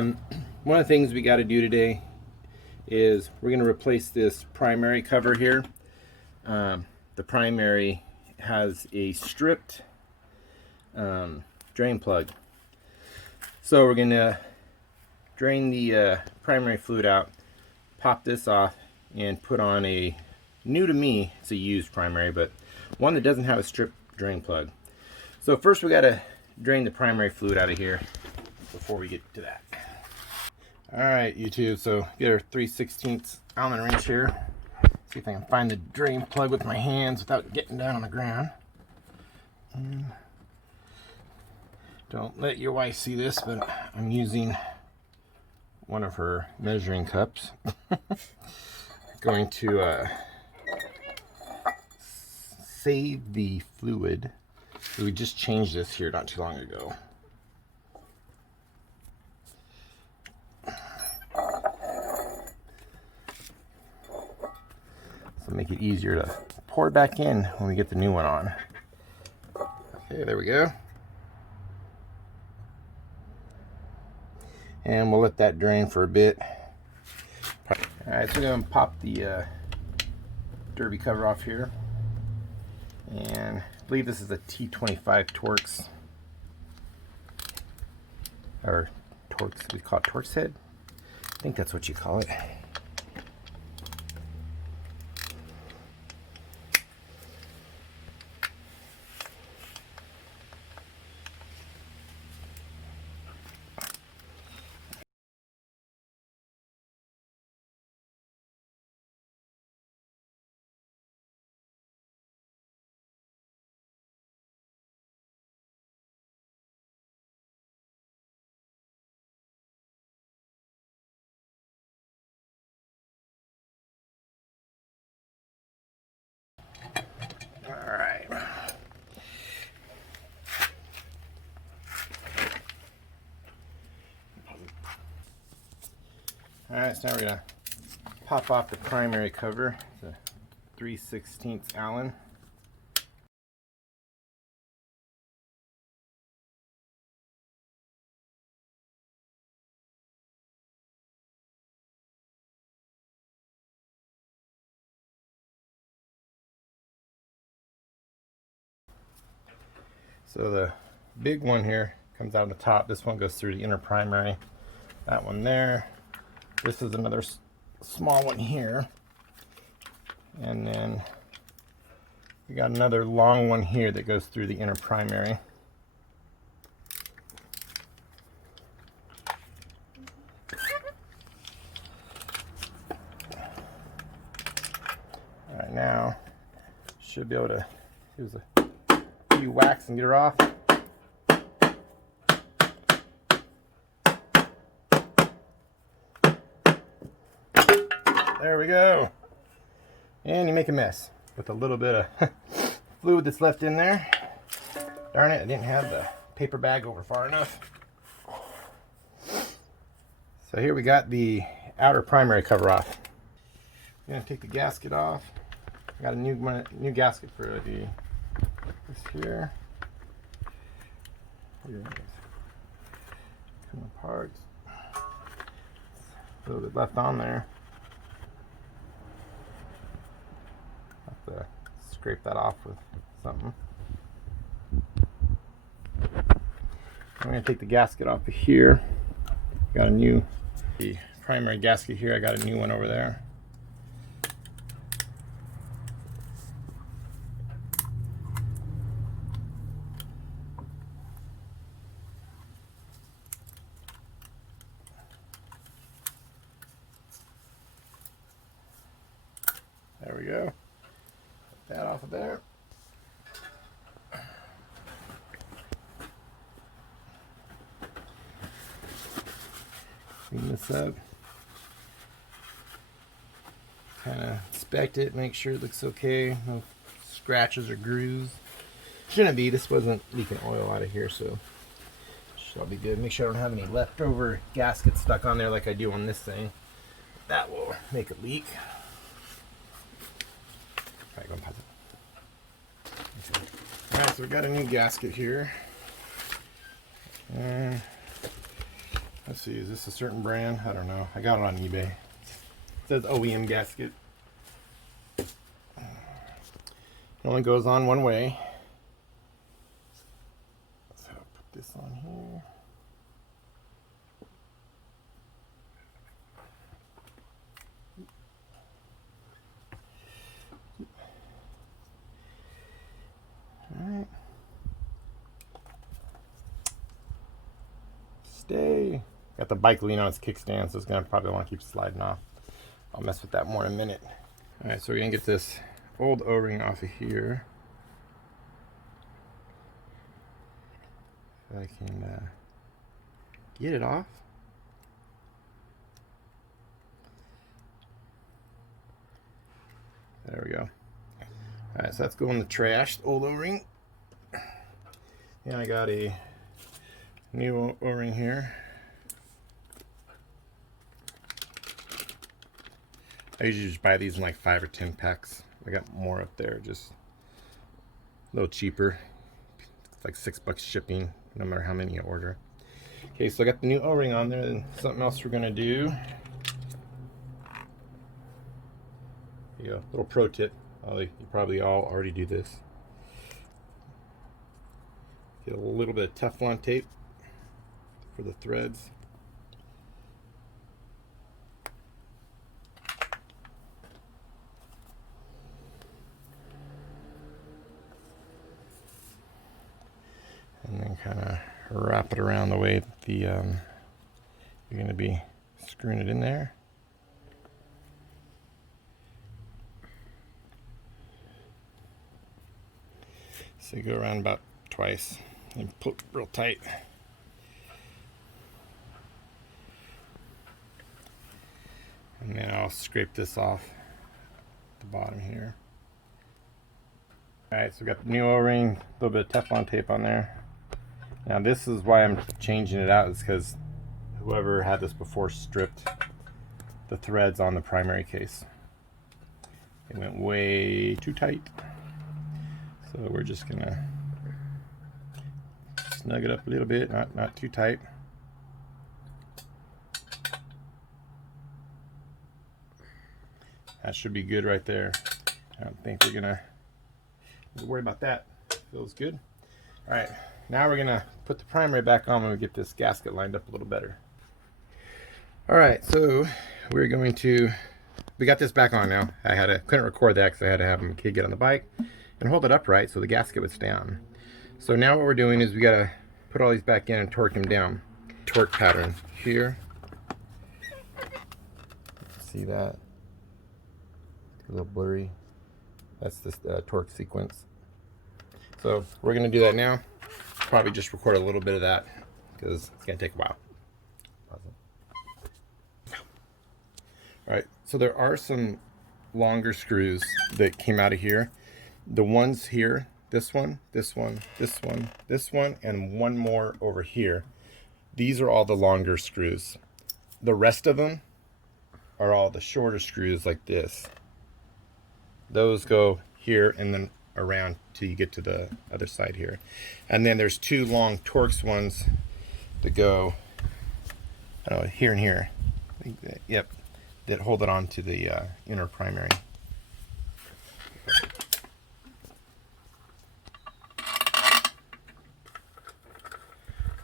One of the things we got to do today is we're going to replace this primary cover here. The primary has a stripped drain plug. So we're going to drain the primary fluid out, pop this off, and put on a, new to me, it's a used primary, but one that doesn't have a stripped drain plug. So first we got to drain the primary fluid out of here before we get to that. Alright YouTube, so get our 3/16 Allen wrench here. See if I can find the drain plug with my hands without getting down on the ground. Don't let your wife see this, but I'm using one of her measuring cups. Going to save the fluid. So we just changed this here not too long ago. So make it easier to pour it back in when we get the new one on. Okay, there we go. And we'll let that drain for a bit. Alright, so we're going to pop the derby cover off here. And I believe this is a T25 Torx. Or Torx, we call it Torx head? I think that's what you call it. Alright. Alright, so now we're going to pop off the primary cover. It's a 3/16 Allen. So the big one here comes out on the top. This one goes through the inner primary. That one there. This is another small one here. And then we got another long one here that goes through the inner primary. All right, now should be able to use a few whacks and get her off. There we go. And you make a mess with a little bit of fluid that's left in there. Darn it, I didn't have the paper bag over far enough. So here we got the outer primary cover off. I'm gonna take the gasket off. I got a new gasket for the this here. Come apart. A little bit left on there. Have to scrape that off with something. I'm going to take the gasket off of here. Got a new primary gasket here. I got a new one over there. There we go. Put that off of there. Clean this up. Kind of inspect it, make sure it looks okay. No scratches or grooves. Shouldn't be. This wasn't leaking oil out of here, so should all be good. Make sure I don't have any leftover gasket stuck on there like I do on this thing. That will make it leak. Alright, go and pause it. Okay. Alright, so we got a new gasket here. Let's see, is this a certain brand? I don't know. I got it on eBay. It says OEM gasket. It only goes on one way. So I'll put this on here. Alright. Stay. Got the bike lean on its kickstand, so it's gonna probably want to keep sliding off. I'll mess with that more in a minute. Alright, so we're gonna get this old O-ring off of here. If I can get it off. There we go. Alright, so that's going in the trash, the old O-ring. And I got a new O-ring here. I usually just buy these in like 5 or 10 packs. I got more up there, just a little cheaper. It's like $6 shipping, no matter how many you order. Okay, so I got the new O-ring on there, and something else we're gonna do. Here you go, little pro tip. You probably all already do this. Get a little bit of Teflon tape for the threads. And then kind of wrap it around the way that the you're going to be screwing it in there. So you go around about twice and pull it real tight. And then I'll scrape this off the bottom here. Alright, so we got the new O-ring, a little bit of Teflon tape on there. Now this is why I'm changing it out, is because whoever had this before stripped the threads on the primary case. It went way too tight. So we're just gonna snug it up a little bit, not too tight. That should be good right there. I don't think we're gonna worry about that. Feels good. All right, now we're gonna put the primary back on when we get this gasket lined up a little better. All right, so we're going to, we got this back on now. Couldn't record that because I had to have my kid get on the bike and hold it upright so the gasket would stay on. So now what we're doing is we gotta put all these back in and torque them down. Torque pattern here. See that? A little blurry. That's this torque sequence. So we're gonna do that now. Probably just record a little bit of that because it's gonna take a while. All right, so there are some longer screws that came out of here. The ones here, this one, this one, this one, this one, and one more over here. These are all the longer screws. The rest of them are all the shorter screws like this. Those go here and then around till you get to the other side here. And then there's two long Torx ones that go here and here. Yep, that hold it on to the inner primary.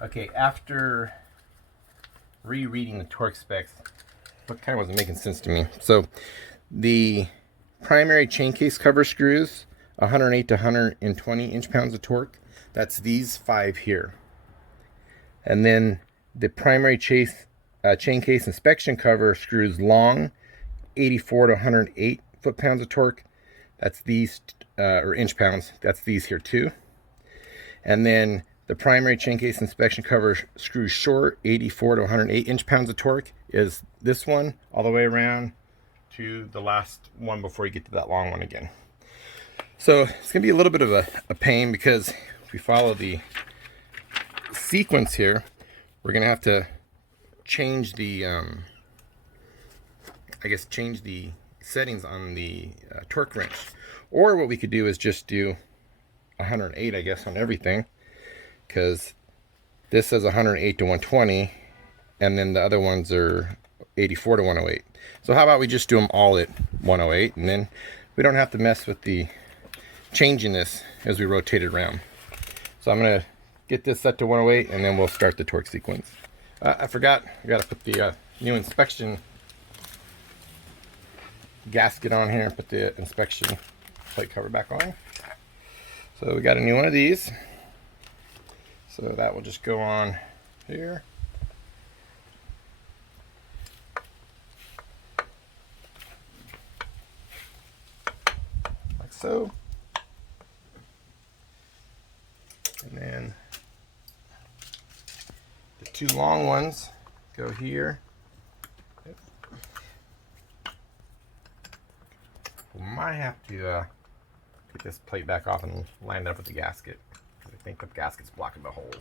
Okay, after rereading the torque specs, what kind of wasn't making sense to me. So the primary chain case cover screws, 108 to 120 inch-pounds of torque. That's these 5 here. And then the primary chain case inspection cover screws long, 84 to 108 foot-pounds of torque. That's these, or inch-pounds. That's these here too. And then the primary chain case inspection cover screws short, 84 to 108 inch-pounds of torque, is this one all the way around to the last one before you get to that long one again. So it's gonna be a little bit of a pain, because if we follow the sequence here, we're gonna have to change the change the settings on the torque wrench. Or what we could do is just do 108, I guess, on everything, because this says 108 to 120 and then the other ones are 84 to 108. So how about we just do them all at 108, and then we don't have to mess with the changing this as we rotate it around. So I'm gonna get this set to 108, and then we'll start the torque sequence. I forgot, I gotta put the new inspection gasket on here and put the inspection plate cover back on. So we got a new one of these. So that will just go on here. Like so. And then the two long ones go here. We might have to get this plate back off and line it up with the gasket. I think the gasket's blocking the holes.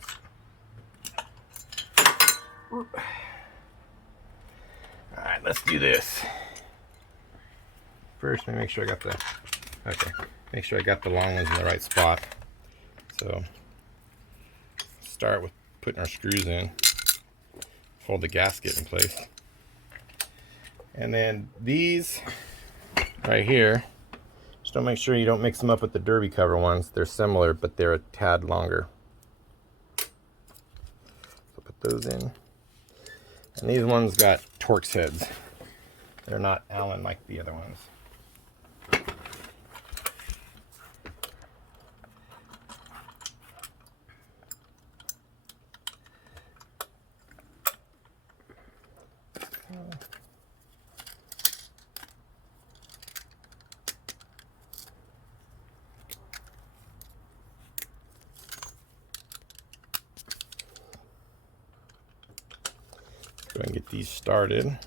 Alright, let's do this. First, let me make sure I got the, okay, make sure I got the long ones in the right spot. So, start with putting our screws in. Hold the gasket in place. And then these right here, just don't make sure you don't mix them up with the derby cover ones. They're similar, but they're a tad longer. So put those in. And these ones got Torx heads. They're not Allen like the other ones. Go ahead and get these started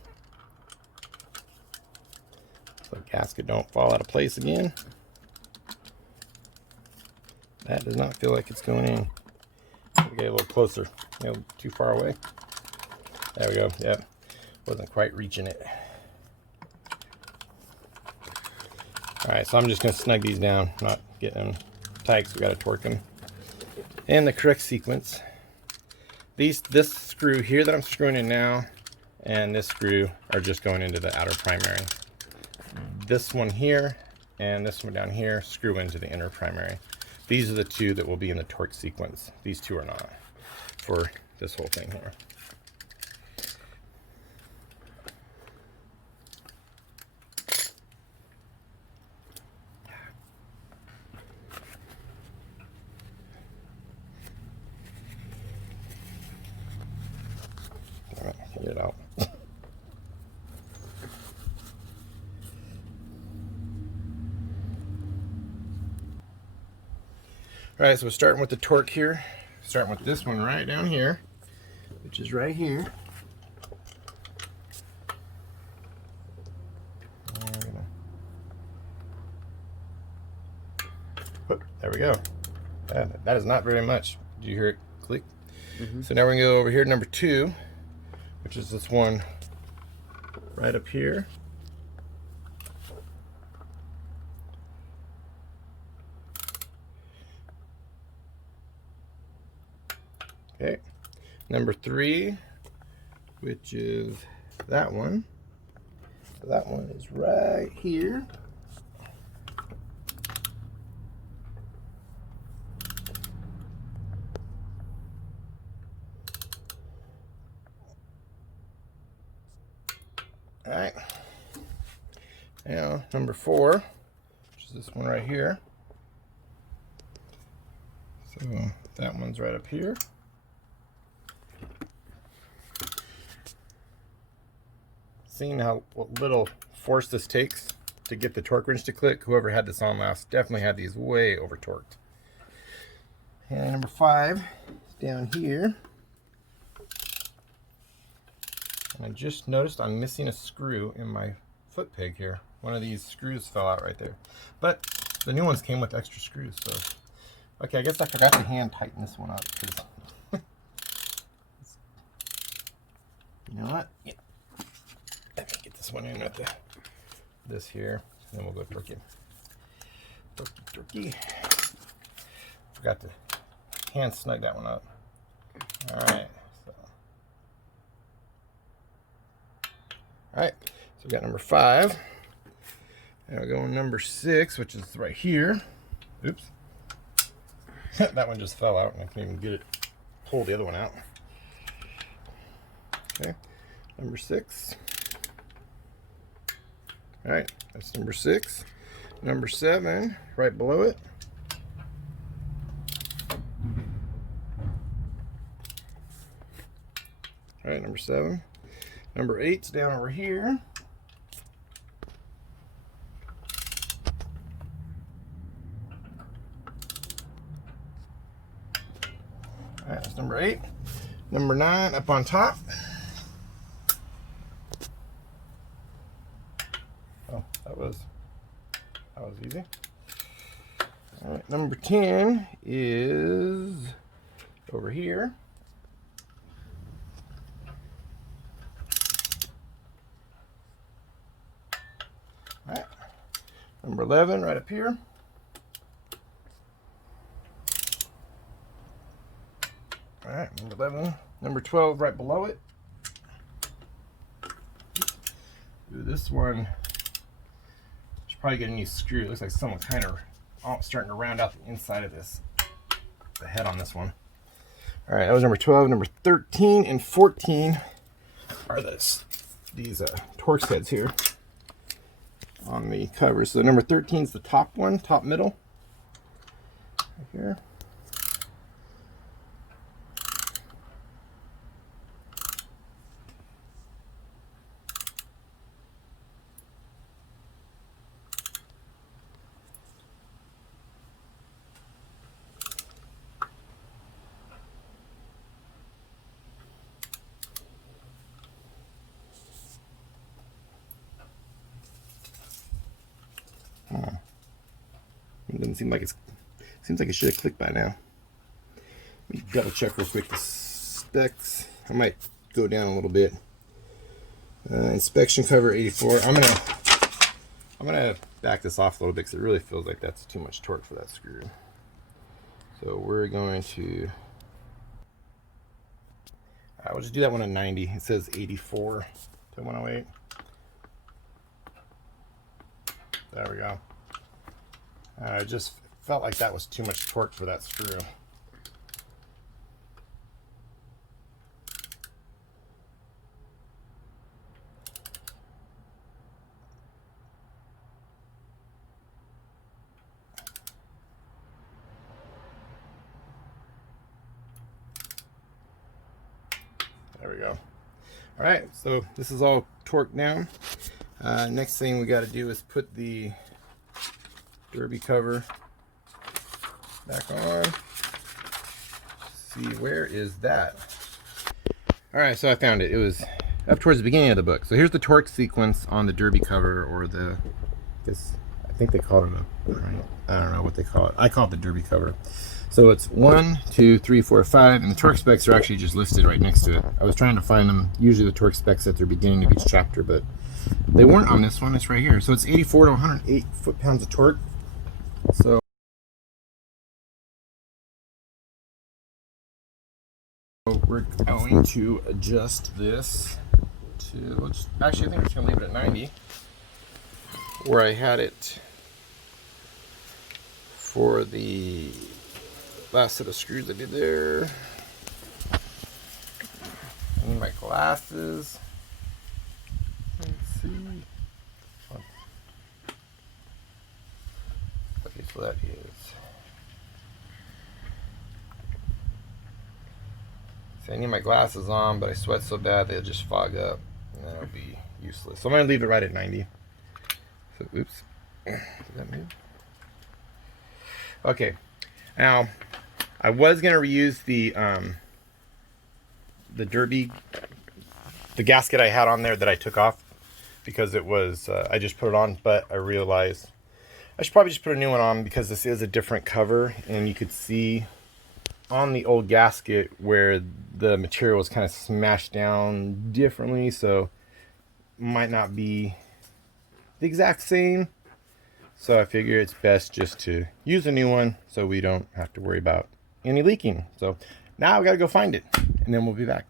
so the gasket don't fall out of place again. That does not feel like it's going in. We'll get a little closer, too far away. There we go. Yep, wasn't quite reaching it. All right, so I'm just going to snug these down, not getting them tight because we got to torque them. And the correct sequence. This screw here that I'm screwing in now and this screw are just going into the outer primary. This one here and this one down here screw into the inner primary. These are the two that will be in the torque sequence. These two are not for this whole thing here. All right, get it out. All right, so we're starting with the torque here. Starting with this one right down here, which is right here. There we go. That is not very much. Did you hear it click? Mm-hmm. So now we're gonna go over here to number 2, which is this one right up here. Okay, number 3, which is that one. So that one is right here. All right. Now, number 4, which is this one right here. So that one's right up here. Seeing what little force this takes to get the torque wrench to click, whoever had this on last definitely had these way over torqued. And number 5 is down here. And I just noticed I'm missing a screw in my foot peg here. One of these screws fell out right there. But the new ones came with extra screws, so. Okay, I guess I forgot to hand tighten this one up. You know what? Yeah. Let me get this one in with this here, and then we'll go torque it. Torque. Forgot to hand snug that one up. All right. So. right, so we got number 5. Now we go on number 6, which is right here. Oops. That one just fell out and I can't even get it, pull the other one out. Okay, number 6. All right, that's number 6. Number 7, right below it. All right, number 7. Number 8's down over here. All right, that's number 8. Number 9 up on top. Oh, that was easy. All right, number 10 is over here. All right, number 11 right up here. All right, number 11. Number 12 right below it. Ooh, this one should probably get a new screw. It looks like someone kind of starting to round out the inside of this, the head on this one. All right, that was number 12. Number 13 and 14 are these Torx heads here on the cover. So number 13 is the top one, top middle, right here. It doesn't seem like seems like it should have clicked by now. Let me double check real quick the specs. I might go down a little bit. Inspection cover 84. I'm gonna back this off a little bit because it really feels like that's too much torque for that screw. So we're going to. We'll just do that one at 90. It says 84 to 108. There we go. I just felt like that was too much torque for that screw. There we go. All right, so this is all torqued down. Next thing we got to do is put the derby cover back on. See, where is that? All right, so I found it. It was up towards the beginning of the book. So here's the torque sequence on the derby cover, or I think they call it I don't know what they call it. I call it the derby cover. So it's 1, 2, 3, 4, 5, and the torque specs are actually just listed right next to it. I was trying to find them, usually the torque specs at the beginning of each chapter, but they weren't on this one. It's right here. So it's 84 to 108 foot-pounds of torque. So we're going to adjust this to, actually I think I'm just going to leave it at 90, where I had it for the last set of screws I did there. I need my glasses. Let's see. Okay, so that is. See, I need my glasses on, but I sweat so bad they'll just fog up, and that'll be useless. So I'm gonna leave it right at 90. So, oops. Does that move? Okay. Now, I was gonna reuse the derby, the gasket I had on there that I took off because it was I just put it on, but I realized I should probably just put a new one on because this is a different cover, and you could see on the old gasket where the material was kind of smashed down differently, so might not be the exact same. So I figure it's best just to use a new one so we don't have to worry about any leaking. So now we gotta go find it, and then we'll be back.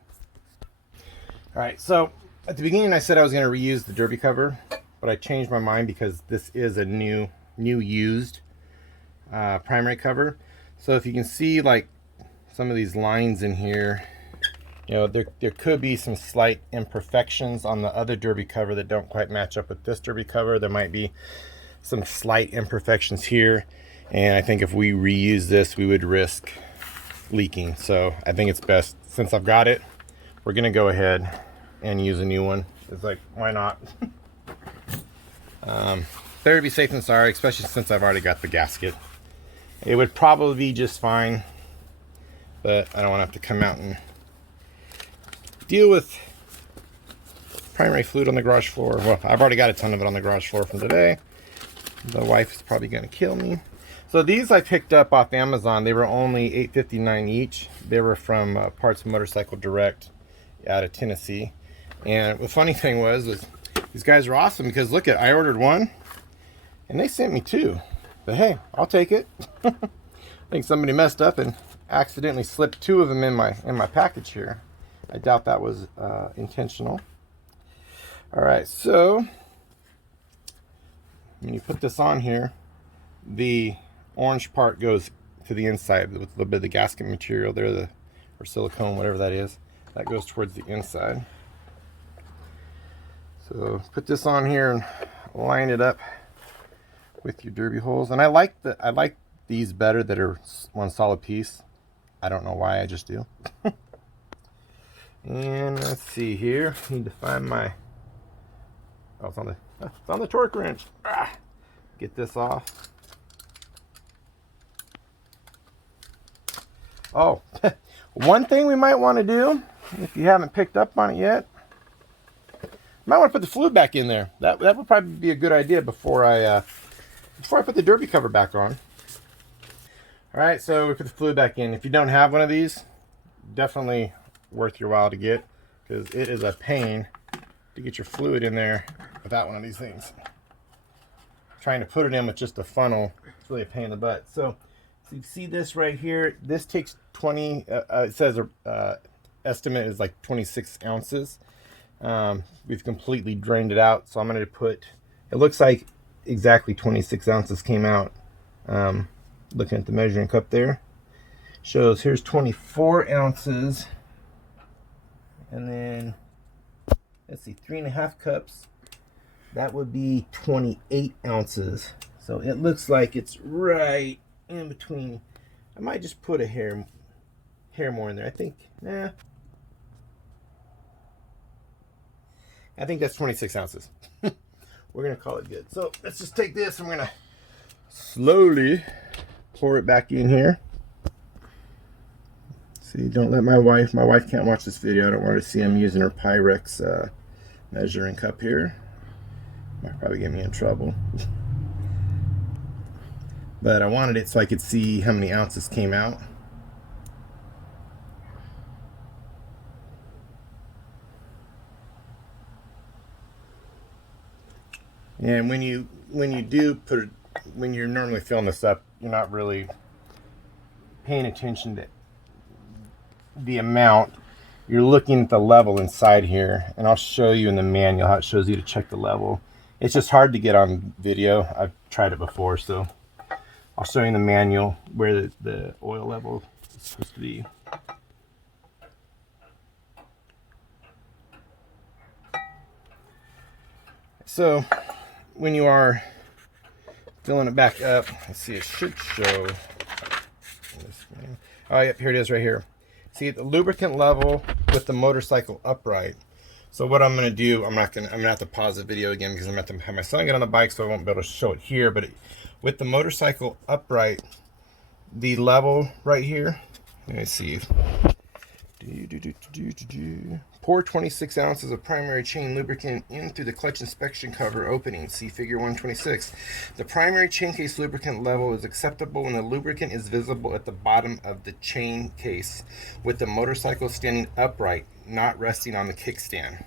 All right, so At the beginning I said I was going to reuse the derby cover, but I changed my mind because this is a new used primary cover. So if you can see like some of these lines in here, you know, there could be some slight imperfections on the other derby cover that don't quite match up with this derby cover. There might be some slight imperfections here, and I think if we reuse this we would risk leaking. So I think it's best, since I've got it, we're gonna go ahead and use a new one. It's like, why not? Better to be safe than sorry, especially since I've already got the gasket. It would probably be just fine, but I don't want to have to come out and deal with primary fluid on the garage floor. Well, I've already got a ton of it on the garage floor from today. The wife is probably going to kill me. So these I picked up off Amazon. They were only $8.59 each. They were from Parts Motorcycle Direct out of Tennessee. And the funny thing was these guys are awesome, because look at, I ordered one and they sent me two. But hey, I'll take it. I think somebody messed up and accidentally slipped two of them in my package here. I doubt that was intentional. All right, so when you put this on here, the orange part goes to the inside with a little bit of the gasket material there, or silicone, whatever that is. That goes towards the inside. So put this on here and line it up with your derby holes. And I like these better that are one solid piece. I don't know why, I just do. And let's see here. I need to find my, oh, it's on the torque wrench. Get this off. Oh, one thing we might want to do, if you haven't picked up on it yet, you might want to put the fluid back in there. That would probably be a good idea before I put the derby cover back on. All right, so we put the fluid back in. If you don't have one of these, definitely worth your while to get, because it is a pain to get your fluid in there without one of these things. Trying to put it in with just a funnel, it's really a pain in the butt. So you see this right here, this takes 20, it says estimate is like 26 ounces. We've completely drained it out, so I'm going to put, it looks like exactly 26 ounces came out. Looking at the measuring cup there, shows here's 24 ounces, and then let's see, 3.5 cups, that would be 28 ounces. So it looks like it's right in between. I might just put a hair more in there. I think that's 26 ounces. We're gonna call it good. So let's just take this and we're gonna slowly pour it back in here. See, don't let my wife can't watch this video. I don't want her to see I'm using her Pyrex measuring cup here. Might probably get me in trouble. But I wanted it so I could see how many ounces came out. And when you're normally filling this up, you're not really paying attention to the amount. You're looking at the level inside here, and I'll show you in the manual how it shows you to check the level. It's just hard to get on video. I've tried it before, so I'll show you in the manual where the oil level is supposed to be. So when you are filling it back up, let's see, it should show this. Oh, yep, here it is right here. See the lubricant level with the motorcycle upright. So what I'm going to do, I'm gonna have to pause the video again because I'm going to have to have my son get on the bike, so I won't be able to show it here. But with the motorcycle upright, the level right here, let me see. Pour 26 ounces of primary chain lubricant in through the clutch inspection cover opening. See figure 126. The primary chain case lubricant level is acceptable when the lubricant is visible at the bottom of the chain case with the motorcycle standing upright, not resting on the kickstand.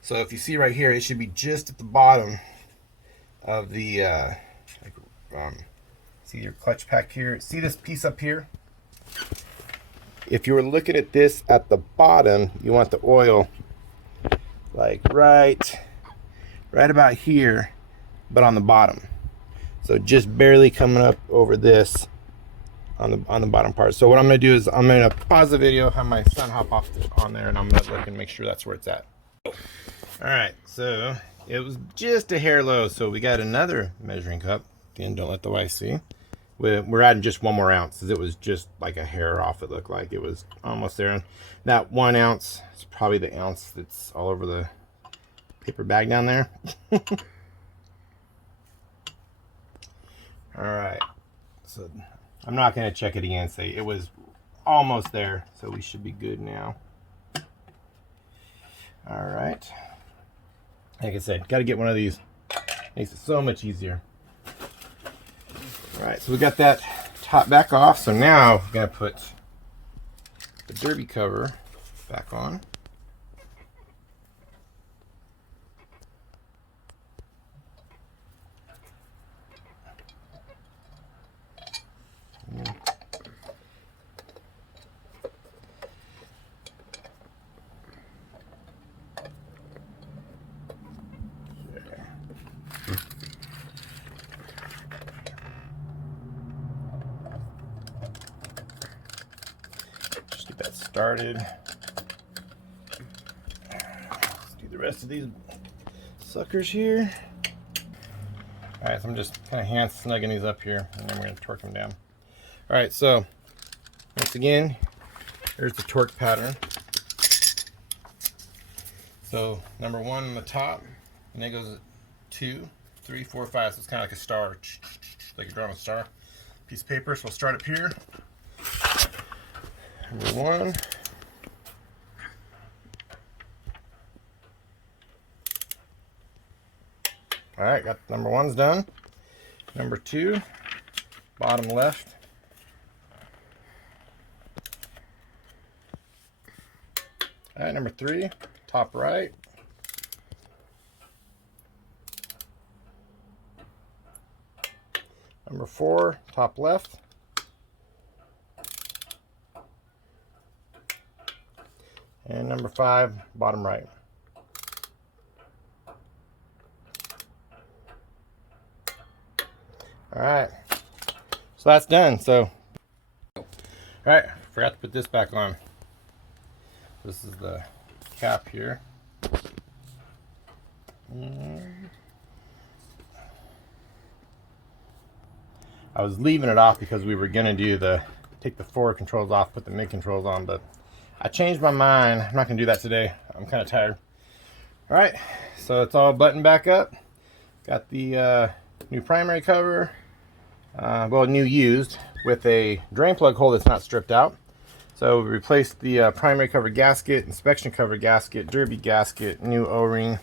So if you see right here, it should be just at the bottom of the see your clutch pack here. See this piece up here? If you were looking at this at the bottom, you want the oil like right about here, but on the bottom. So just barely coming up over this on the bottom part. So what I'm gonna do is I'm gonna pause the video, have my son hop off on there, and I'm gonna look and make sure that's where it's at. All right, so it was just a hair low. So we got another measuring cup. Again, don't let the wife see. We're adding just 1 more ounce, because it was just like a hair off. It looked like it was almost there. And that 1 ounce is probably the ounce that's all over the paper bag down there. All right, so I'm not going to check it again. Say it was almost there, so we should be good now. All right, like I said, got to get one of these. Makes it so much easier. All right, so we got that top back off. So now we're going to put the derby cover back on. Just get that started. Let's do the rest of these suckers here. All right, so I'm just kind of hand snugging these up here, and then we're going to torque them down. All right, so once again, here's the torque pattern. So number 1 on the top, and then it goes 2, 3, 4, 5. So it's kind of like a star, like you're drawing a star. Piece of paper. So we'll start up here. Number 1. All right, got number 1's done. Number 2, bottom left. All right, number 3, top right. Number 4, top left. And number 5, bottom right. All right, so that's done. So, all right, forgot to put this back on. This is the cap here. I was leaving it off because we were gonna do take the forward controls off, put the mid controls on, but I changed my mind. I'm not gonna do that today. I'm kind of tired. All right, so it's all buttoned back up. Got the new primary cover, well, new used, with a drain plug hole that's not stripped out. So we replaced the primary cover gasket, inspection cover gasket, derby gasket, new O-ring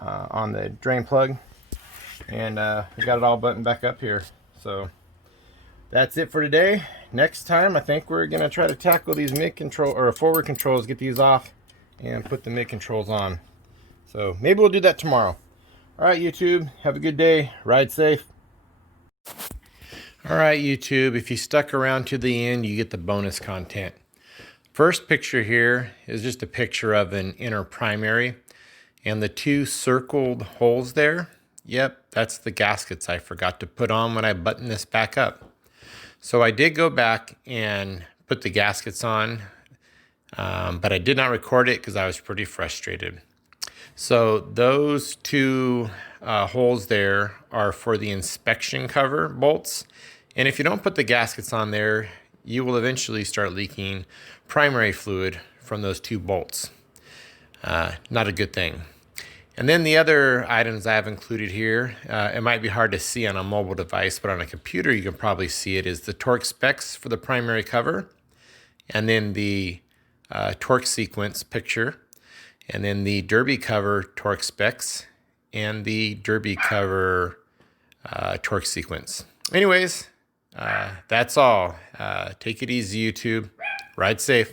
on the drain plug, and we got it all buttoned back up here. So that's it for today. Next time, I think we're gonna try to tackle these mid control or forward controls, get these off, and put the mid controls on. So maybe we'll do that tomorrow. All right, YouTube, have a good day. Ride safe. All right, YouTube, if you stuck around to the end, you get the bonus content. First picture here is just a picture of an inner primary, and the 2 circled holes there, yep, that's the gaskets I forgot to put on when I buttoned this back up. So I did go back and put the gaskets on, but I did not record it because I was pretty frustrated. So those 2 holes there are for the inspection cover bolts. And if you don't put the gaskets on there, you will eventually start leaking primary fluid from those 2 bolts. Not a good thing. And then the other items I have included here, it might be hard to see on a mobile device, but on a computer you can probably see it, is the torque specs for the primary cover, and then the torque sequence picture, and then the derby cover torque specs, and the derby cover torque sequence. Anyways, that's all. Take it easy, YouTube. Ride safe.